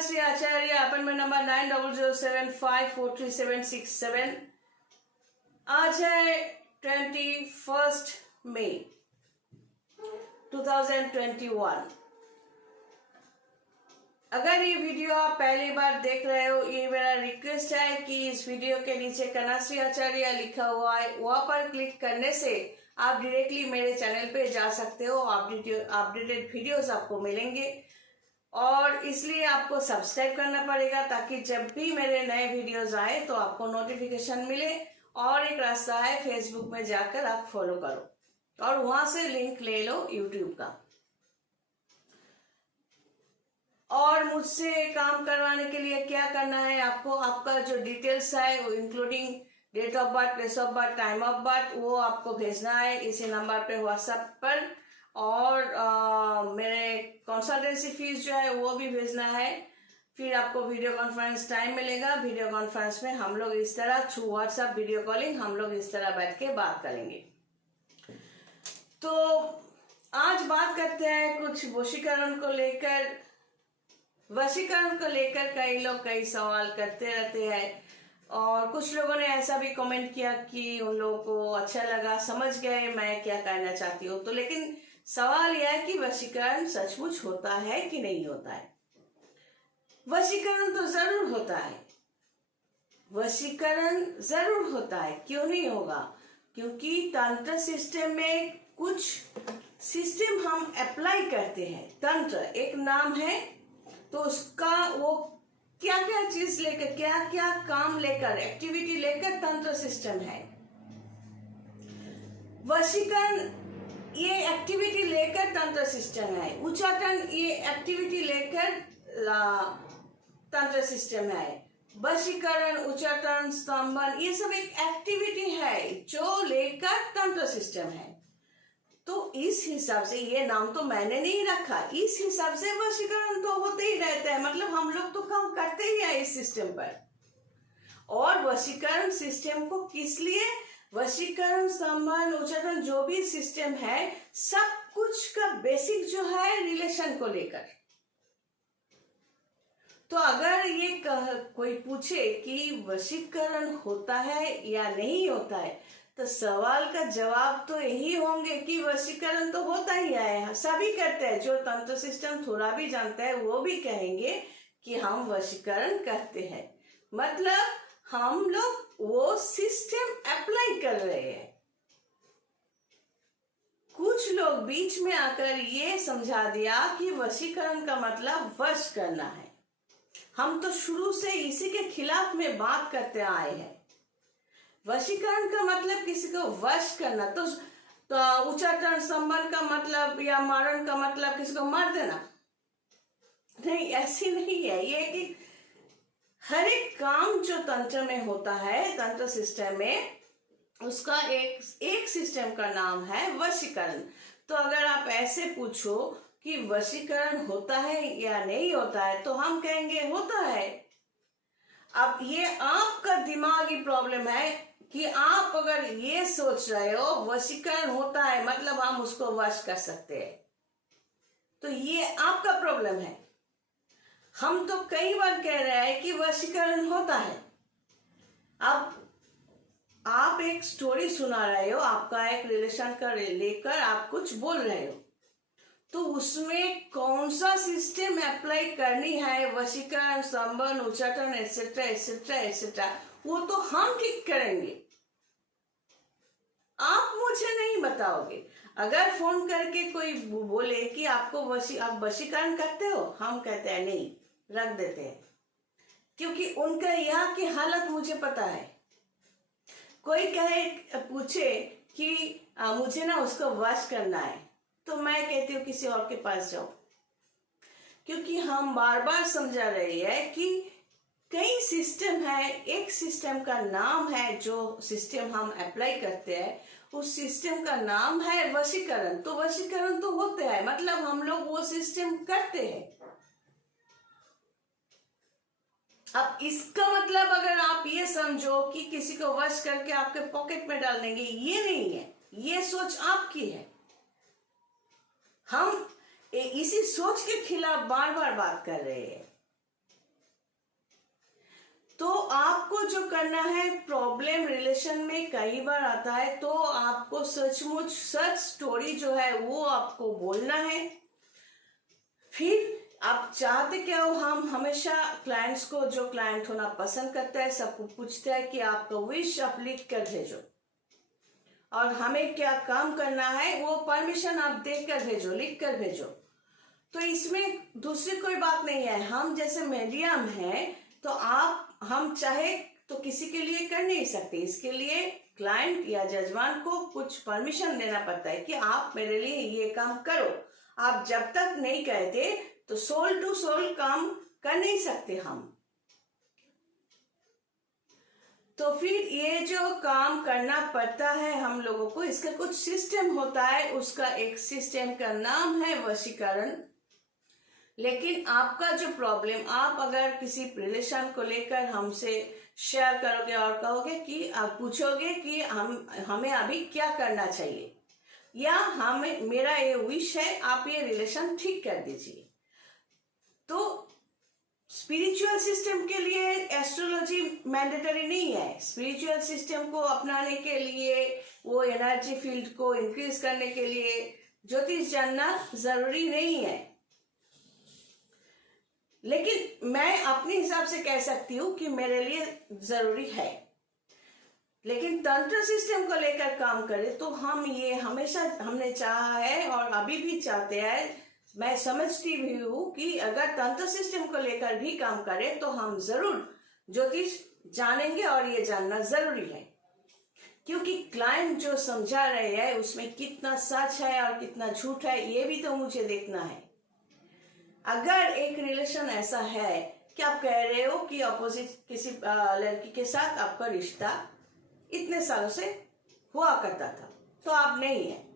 कन्याश्री आचार्य, appointment number 9007543767। आज है 21 मई 2021। अगर ये वीडियो आप पहली बार देख रहे हो, ये मेरा रिक्वेस्ट है कि इस वीडियो के नीचे कन्याश्री आचार्य लिखा हुआ है, वहां पर क्लिक करने से आप डायरेक्टली मेरे चैनल पे जा सकते हो। अपडेटेड वीडियोस आपको मिलेंगे और इसलिए आपको सब्सक्राइब करना पड़ेगा ताकि जब भी मेरे नए वीडियोस आए तो आपको नोटिफिकेशन मिले। और एक रास्ता है, फेसबुक में जाकर आप फॉलो करो और वहां से लिंक ले लो यूट्यूब का। और मुझसे काम करवाने के लिए क्या करना है, आपको आपका जो डिटेल्स है वो including date of birth, place of birth, time of birth, वो आपको भेजना है इसी नंबर पे व्हाट्सएप पर। और मेरे कंसल्टेंसी फीस जो है वो भी भेजना है। फिर आपको वीडियो कॉन्फ्रेंस टाइम मिलेगा। वीडियो कॉन्फ्रेंस में हम लोग इस तरह थ्रू व्हाट्सएप वीडियो कॉलिंग हम लोग इस तरह बैठ के बात करेंगे। तो आज बात करते हैं कुछ वशीकरण को लेकर। वशीकरण को लेकर कई लोग कई सवाल करते रहते हैं और कुछ लोगों ने ऐसा भी कमेंट किया कि उन लोगों को अच्छा लगा, समझ गए मैं क्या कहना चाहती हूँ। तो लेकिन सवाल यह है कि वशीकरण सचमुच होता है कि नहीं होता है। वशीकरण तो जरूर होता है, वशीकरण जरूर होता है। क्यों नहीं होगा? क्योंकि तंत्र सिस्टम में कुछ सिस्टम हम अप्लाई करते हैं। तंत्र एक नाम है, तो उसका वो क्या क्या चीज लेकर, क्या क्या काम लेकर, एक्टिविटी लेकर तंत्र सिस्टम है। वशीकरण ये एक्टिविटी लेकर तंत्र सिस्टम है। उच्चाटन ये एक्टिविटी लेकर तंत्र सिस्टम है। वशीकरण, उच्चाटन, स्तंभन ये सब एक एक्टिविटी है जो लेकर तंत्र सिस्टम है। तो इस हिसाब से, ये नाम तो मैंने नहीं रखा, इस हिसाब से वशीकरण तो होते ही रहते हैं। मतलब हम लोग तो काम करते ही है इस सिस्टम पर। और वशीकरण सिस्टम को किस लिए, वशीकरण, स्तंभन, उच्चाटन जो भी सिस्टम है, सब कुछ का बेसिक जो है रिलेशन को लेकर। तो अगर ये कोई पूछे कि वशीकरण होता है या नहीं होता है, तो सवाल का जवाब तो यही होंगे कि वशीकरण तो होता ही है, सभी करते हैं। जो तंत्र सिस्टम थोड़ा भी जानता है वो भी कहेंगे कि हम वशीकरण करते हैं। मतलब हम लोग वो सिस्टम अप्लाई कर रहे हैं। कुछ लोग बीच में आकर ये समझा दिया कि वशीकरण का मतलब वश करना है। हम तो शुरू से इसी के खिलाफ में बात करते आए हैं। वशीकरण का मतलब किसी को वश करना, तो उच्चाटन, स्तंभन का मतलब या मारण का मतलब किसी को मार देना नहीं, ऐसी नहीं है ये। कि हर एक काम जो तंत्र में होता है, तंत्र सिस्टम में, उसका एक सिस्टम का नाम है वशीकरण। तो अगर आप ऐसे पूछो कि वशीकरण होता है या नहीं होता है, तो हम कहेंगे होता है। अब ये आपका दिमागी प्रॉब्लम है कि आप अगर ये सोच रहे हो वशीकरण होता है मतलब हम उसको वश कर सकते हैं, तो ये आपका प्रॉब्लम है। हम तो कई बार कह रहे हैं कि वशीकरण होता है। अब आप एक स्टोरी सुना रहे हो, आपका एक रिलेशन का लेकर आप कुछ बोल रहे हो, तो उसमें कौन सा सिस्टम अप्लाई करनी है, वशीकरण, स्तंभन, उच्चाटन एटसेट्रा एटसेट्रा एटसेट्रा, वो तो हम ठीक करेंगे, आप मुझे नहीं बताओगे। अगर फोन करके कोई बोले कि आपको आप वशीकरण करते हो, हम कहते हैं नहीं, रख देते हैं, क्योंकि उनका यहाँ की हालत मुझे पता है। कोई पूछे कि मुझे ना उसको वश करना है, तो मैं कहती हूँ किसी और के पास जाओ, क्योंकि हम बार बार समझा रहे हैं कि कई सिस्टम है। एक सिस्टम का नाम है, जो सिस्टम हम अप्लाई करते हैं उस सिस्टम का नाम है वशीकरण। तो वशीकरण तो होते हैं, मतलब हम लोग वो सिस्टम करते हैं। अब इसका मतलब अगर आप ये समझो कि किसी को वश करके आपके पॉकेट में डाल देंगे, ये नहीं है, ये सोच आपकी है। हम इसी सोच के खिलाफ बार बार बात कर रहे हैं। तो आपको जो करना है, प्रॉब्लम रिलेशन में कई बार आता है, तो आपको सचमुच सच स्टोरी जो है वो आपको बोलना है। फिर आप चाहते क्या हो? हम हमेशा क्लाइंट्स को, जो क्लाइंट होना पसंद करता है, सबको पूछता है कि आपका विश आप लिख कर भेजो और हमें क्या काम करना है वो परमिशन आप देख कर भेजो, लिख कर भेजो। तो इसमें दूसरी कोई बात नहीं है। हम जैसे मीडियम है तो हम चाहे तो किसी के लिए कर नहीं सकते। इसके लिए क्लाइंट या जजमान को कुछ परमिशन देना पड़ता है कि आप मेरे लिए ये काम करो। आप जब तक नहीं कहते तो सोल टू सोल काम कर नहीं सकते हम। तो फिर ये जो काम करना पड़ता है हम लोगों को, इसका कुछ सिस्टम होता है। उसका एक सिस्टम का नाम है वशीकरण। लेकिन आपका जो प्रॉब्लम, आप अगर किसी रिलेशन को लेकर हमसे शेयर करोगे और कहोगे कि आप पूछोगे कि हमें अभी क्या करना चाहिए, या मेरा ये विश है आप ये रिलेशन ठीक कर दीजिए, तो स्पिरिचुअल सिस्टम के लिए एस्ट्रोलॉजी मैंडेटरी नहीं है। स्पिरिचुअल सिस्टम को अपनाने के लिए, वो एनर्जी फील्ड को इंक्रीज करने के लिए ज्योतिष जानना जरूरी नहीं है। लेकिन मैं अपने हिसाब से कह सकती हूँ कि मेरे लिए जरूरी है। लेकिन तंत्र सिस्टम को लेकर काम करें तो हम ये हमेशा हमने चाहा है और अभी भी चाहते हैं। मैं समझती भी हूँ कि अगर तंत्र सिस्टम को लेकर भी काम करें तो हम जरूर ज्योतिष जानेंगे और ये जानना जरूरी है, क्योंकि क्लाइंट जो समझा रहे हैं उसमें कितना सच है और कितना झूठ है ये भी तो मुझे देखना है। अगर एक रिलेशन ऐसा है कि आप कह रहे हो कि अपोजिट किसी लड़की के साथ आपका रिश्ता इतने सालों से हुआ करता था, तो आप नहीं है।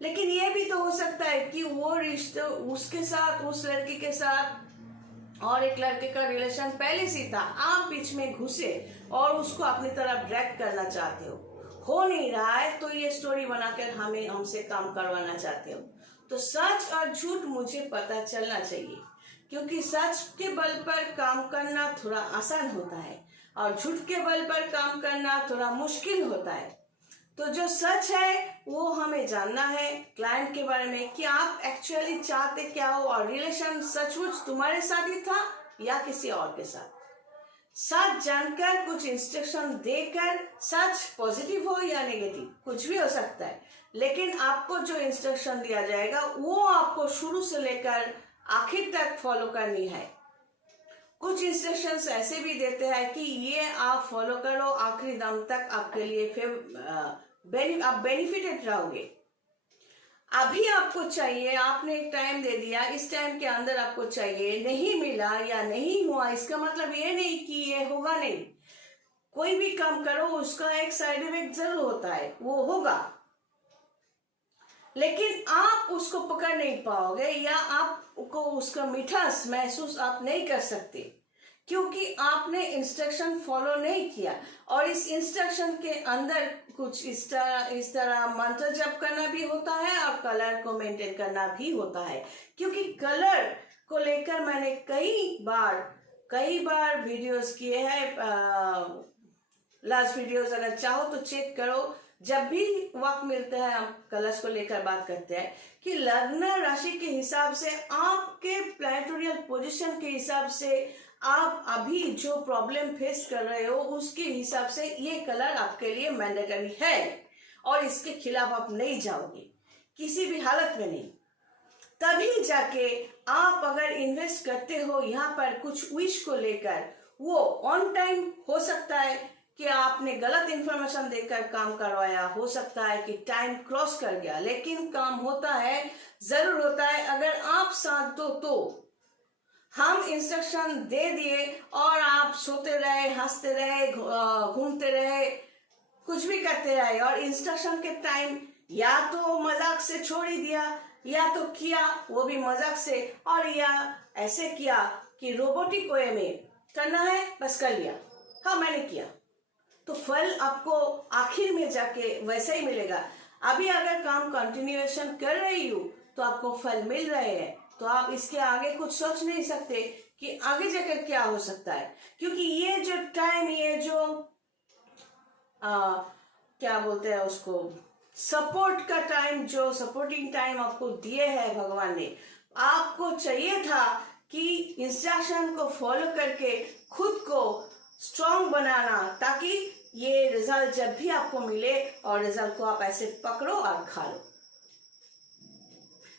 लेकिन ये भी तो हो सकता है कि वो रिश्ता उसके साथ, उस लड़की के साथ और एक लड़के का रिलेशन पहले से था, आप बीच में घुसे और उसको अपनी तरफ ड्रैग करना चाहते हो नहीं रहा है, तो ये स्टोरी बनाकर हमसे काम करवाना चाहते हो। तो सच और झूठ मुझे पता चलना चाहिए, क्योंकि सच के बल पर काम करना थोड़ा आसान होता है और झूठ के बल पर काम करना थोड़ा मुश्किल होता है। तो जो सच है वो हमें जानना है क्लाइंट के बारे में, कि आप एक्चुअली चाहते क्या हो और रिलेशन सचमुच तुम्हारे साथ ही था या किसी और के साथ। सच जानकर कुछ इंस्ट्रक्शन देकर, सच पॉजिटिव हो या नेगेटिव कुछ भी हो सकता है, लेकिन आपको जो इंस्ट्रक्शन दिया जाएगा वो आपको शुरू से लेकर आखिर तक फॉलो करनी है। कुछ इंस्ट्रक्शंस ऐसे भी देते हैं कि ये आप फॉलो करो आखिरी दम तक, आपके लिए आप बेनिफिटेड रहोगे। अभी आपको चाहिए, आपने एक टाइम दे दिया, इस टाइम के अंदर आपको चाहिए, नहीं मिला या नहीं हुआ, इसका मतलब ये नहीं कि ये होगा नहीं। कोई भी काम करो उसका एक साइड इफेक्ट जरूर होता है, वो होगा, लेकिन आप उसको पकड़ नहीं पाओगे या आपको उसका मिठास महसूस आप नहीं कर सकते, क्योंकि आपने इंस्ट्रक्शन फॉलो नहीं किया। और इस इंस्ट्रक्शन के अंदर कुछ इस तरह मंत्र जप करना भी होता है और कलर को मेंटेन करना भी होता है, क्योंकि कलर को लेकर मैंने कई बार वीडियोस किए हैं। लास्ट वीडियोस अगर चाहो तो चेक करो। जब भी वक्त मिलता है हम कलर्स को लेकर बात करते हैं कि लग्न राशि के हिसाब से, आपके प्लैनेटोरियल पोजीशन के हिसाब से, आप अभी जो प्रॉब्लम फेस कर रहे हो उसके हिसाब से ये कलर आपके लिए मैंडेटरी है और इसके खिलाफ आप नहीं जाओगे किसी भी हालत में नहीं। तभी जाके आप अगर इन्वेस्ट करते हो यहाँ पर कुछ विश को लेकर, वो ऑन टाइम हो सकता है कि आपने गलत इंफॉर्मेशन देकर काम करवाया, हो सकता है कि टाइम क्रॉस कर गया, लेकिन काम होता है, जरूर होता है अगर आप साथ दो। तो हम इंस्ट्रक्शन दे दिए और आप सोते रहे, हंसते रहे, घूमते रहे, कुछ भी करते रहे और इंस्ट्रक्शन के टाइम या तो मजाक से छोड़ ही दिया या तो किया वो भी मजाक से, और या ऐसे किया कि रोबोटिक वे में करना है, बस कर लिया, हाँ मैंने किया, तो फल आपको आखिर में जाके वैसा ही मिलेगा। अभी अगर काम कंटिन्यूएशन कर रही हूँ तो आपको फल मिल रहे हैं, तो आप इसके आगे कुछ सोच नहीं सकते कि आगे जाकर क्या हो सकता है। क्योंकि ये जो टाइम, ये जो क्या बोलते हैं उसको, सपोर्ट का टाइम, जो सपोर्टिंग टाइम आपको दिए है भगवान ने, आपको चाहिए था कि इंस्ट्रक्शन को फॉलो करके खुद को स्ट्रांग बनाना, ताकि ये रिजल्ट जब भी आपको मिले और रिजल्ट को आप ऐसे पकड़ो और खा लो।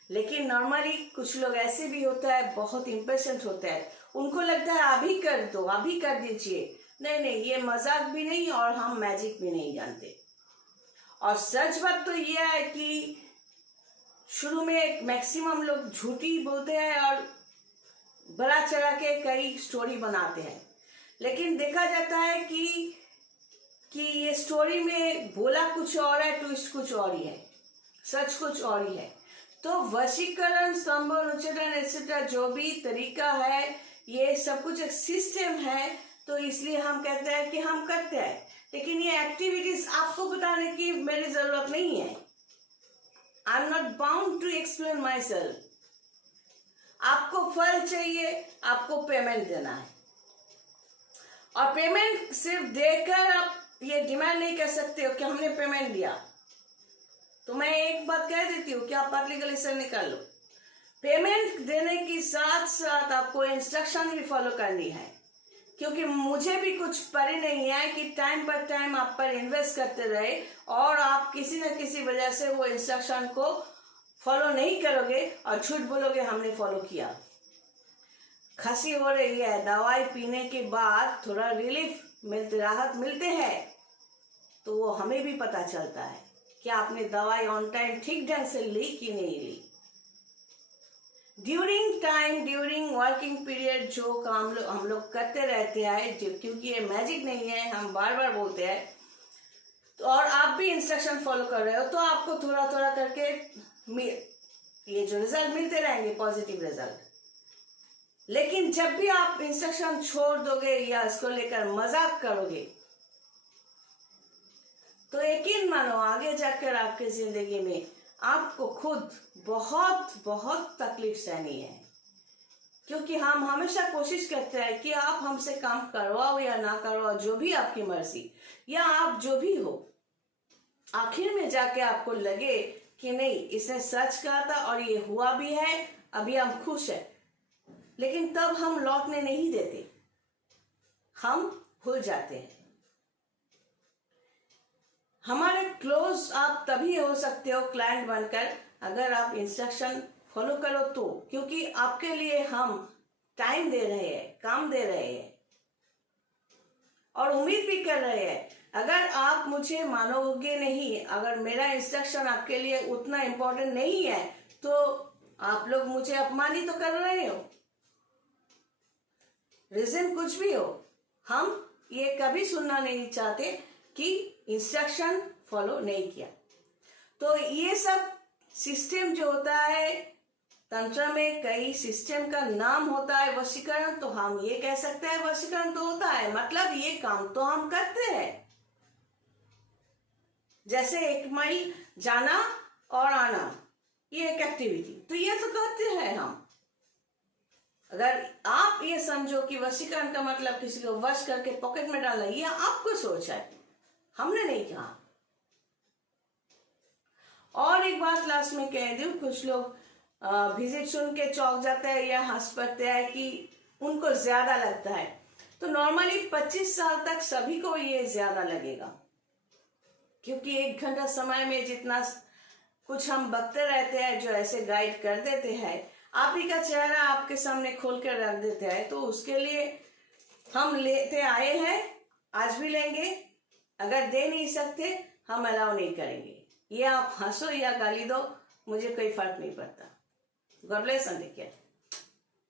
लेकिन नॉर्मली कुछ लोग ऐसे भी होता है, बहुत इम्पेशेंट होते हैं, उनको लगता है अभी कर दो, अभी कर दीजिए। नहीं नहीं, ये मजाक भी नहीं और हम मैजिक भी नहीं जानते। और सच बात तो ये है कि शुरू में मैक्सिमम लोग झूठी बोलते हैं और बड़ा चढ़ा के कई स्टोरी बनाते हैं, लेकिन देखा जाता है कि ये स्टोरी में बोला कुछ और है, ट्विस्ट कुछ और ही है, सच कुछ और ही है। तो वशीकरण, संभव, उच्चारण एक्सेट्रा जो भी तरीका है, ये सब कुछ एक सिस्टम है। तो इसलिए हम कहते हैं कि हम करते हैं, लेकिन ये एक्टिविटीज आपको बताने की मेरी जरूरत नहीं है। I am not bound to explain my self. आपको फल चाहिए, आपको पेमेंट देना है, और पेमेंट सिर्फ देकर आप ये डिमांड नहीं कर सकते हो कि हमने पेमेंट दिया। तो मैं एक बात कह देती हूँ कि आप पतली गली से निकाल लो। पेमेंट देने के साथ साथ आपको इंस्ट्रक्शन भी फॉलो करनी है, क्योंकि मुझे भी कुछ परे नहीं है कि टाइम पर टाइम आप पर इन्वेस्ट करते रहे और आप किसी न किसी वजह से वो इंस्ट्रक्शन को फॉलो नहीं करोगे और झूठ बोलोगे हमने फॉलो किया। खांसी हो रही है, दवाई पीने के बाद थोड़ा रिलीफ मिलते, राहत मिलते हैं, तो वो हमें भी पता चलता है कि आपने दवाई ऑन टाइम ठीक ढंग से ली कि नहीं ली। ड्यूरिंग वर्किंग पीरियड जो काम हम लोग करते रहते हैं, क्योंकि ये मैजिक नहीं है, हम बार बार बोलते हैं, तो और आप भी इंस्ट्रक्शन फॉलो कर रहे हो, तो आपको थोड़ा थोड़ा करके ये जो रिजल्ट मिलते रहेंगे, पॉजिटिव रिजल्ट। लेकिन जब भी आप इंस्ट्रक्शन छोड़ दोगे या इसको लेकर मजाक करोगे, तो यकीन मानो आगे जाकर आपके जिंदगी में आपको खुद बहुत बहुत तकलीफ सहनी है। क्योंकि हम हमेशा कोशिश करते हैं कि आप हमसे काम करवाओ या ना करवाओ, जो भी आपकी मर्जी, या आप जो भी हो, आखिर में जाके आपको लगे कि नहीं, इसने सच कहा था और ये हुआ भी है, अभी हम खुश हैं। लेकिन तब हम लौटने नहीं देते, हम भूल जाते हैं। हमारे क्लोज आप तभी हो सकते हो क्लाइंट बनकर, अगर आप इंस्ट्रक्शन फॉलो करो तो, क्योंकि आपके लिए हम टाइम दे रहे हैं, काम दे रहे हैं और उम्मीद भी कर रहे हैं। अगर आप मुझे मानोगे नहीं, अगर मेरा इंस्ट्रक्शन आपके लिए उतना इम्पोर्टेंट नहीं है, तो आप लोग मुझे अपमानित तो कर रहे हो। रीजन कुछ भी हो, हम ये कभी सुनना नहीं चाहते कि इंस्ट्रक्शन फॉलो नहीं किया। तो ये सब सिस्टम जो होता है, तंत्र में कई सिस्टम का नाम होता है वशीकरण। तो हम ये कह सकते हैं वशीकरण तो होता है, मतलब ये काम तो हम करते हैं। जैसे 1 माइल जाना और आना, ये एक एक्टिविटी, तो ये तो करते हैं हम। अगर आप ये समझो कि वशीकरण का मतलब किसी को वश करके पॉकेट में डालना, ये आपको सोच है, हमने नहीं कहा। और एक बात लास्ट में कह दूं, कुछ लोग विजिट सुन के चौंक जाते हैं या हंस पड़ते हैं कि उनको ज्यादा लगता है। तो नॉर्मली 25 साल तक सभी को ये ज्यादा लगेगा, क्योंकि 1 घंटा समय में जितना कुछ हम बकते रहते हैं, जो ऐसे गाइड कर देते हैं, आप ही का चेहरा आपके सामने खोल कर रख देते हैं, तो उसके लिए हम लेते आए हैं, आज भी लेंगे। अगर दे नहीं सकते, हम अलाउ नहीं करेंगे। ये आप हंसो या गाली दो, मुझे कोई फर्क नहीं पड़ता। God bless and take care.